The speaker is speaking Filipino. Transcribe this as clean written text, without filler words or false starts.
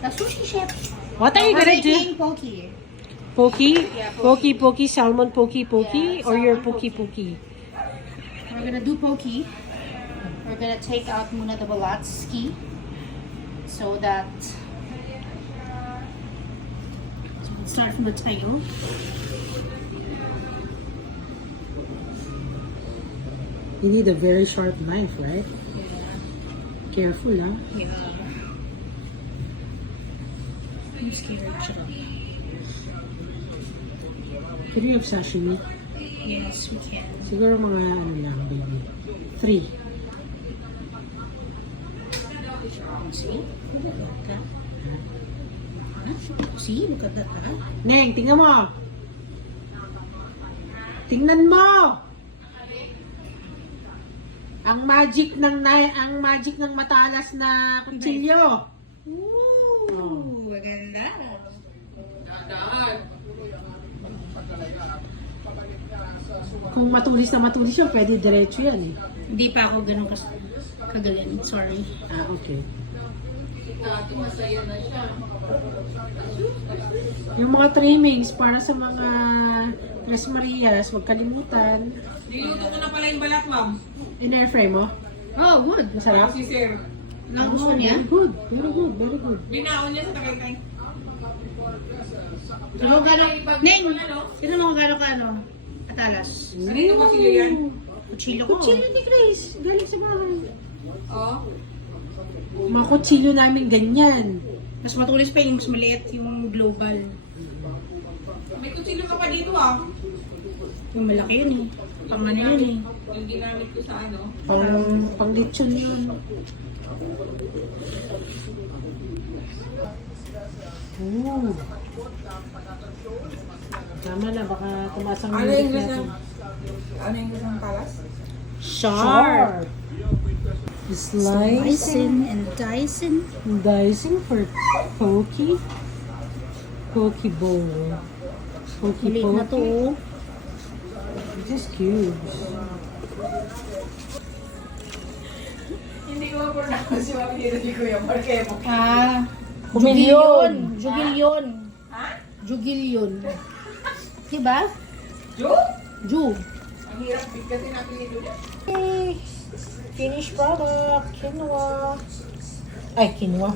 The sushi chef. What are you gonna do? Making poke. Poke? Yeah, Poke, salmon poke, Yeah, or your salmon poke? We're gonna do poke. We're gonna take out muna the balatski so that we'll start from the tail. You need a very sharp knife, right? Careful, huh? Yeah. I'm scared. Could you have sashimi? Yes, we can. Siguro mga ano lang, baby. 3. See? Look at that. Huh? See? Look at that. Huh? Neng, tingnan mo! Tingnan mo! Ang magic ng matalas na kutsilyo. Ooh, maganda. Kung matulis yun, pwede diretso yan eh. Hindi pa ako ganun kagaling. Sorry. Ah, okay. Yung mga trimmings para sa mga Tres Marias, huwag kalimutan. Niluto ko na pala yung balat, ma'am. In-airfry mo? Oh, good. Masarap? Si sir. Ang gusto niya? Good. Very good. Very good. Binaon niya sa Tagaytay. Sino gano'n? Neng! Sino mo gano'n ka ano? Atalas. Kanino ba sila yan? Kuchilo ko. Kutsilyo ni Grace. Galing sa bahay. Oo. Mga kutsilyo namin ganyan. Mas matulis pa yung mas maliit yung global. May kutsilyo ka pa dito, ah. Yung malaki yun eh. Pang ano yun eh. Yung ginamit ko sa ano. Pang lechon yun. Ooh. Tama na, baka tumaas ang Ano music yung natin. Ano yung isang palas? Sharp! Slicing and dicing. Dicing for pokey. Pokey bowl. Pokey Maliit na to. pokey. Just cubes. Hindi ko ma-pronounce yung apelido ni Kuya Marquemo. Ah. Kumilyon. Jugilyon. Ha? Jugilyon. Diba? Jo? Ju. Ang hirap bigkasin ang apelido niya. Okay. Finished product. Quinoa. Ay, quinoa.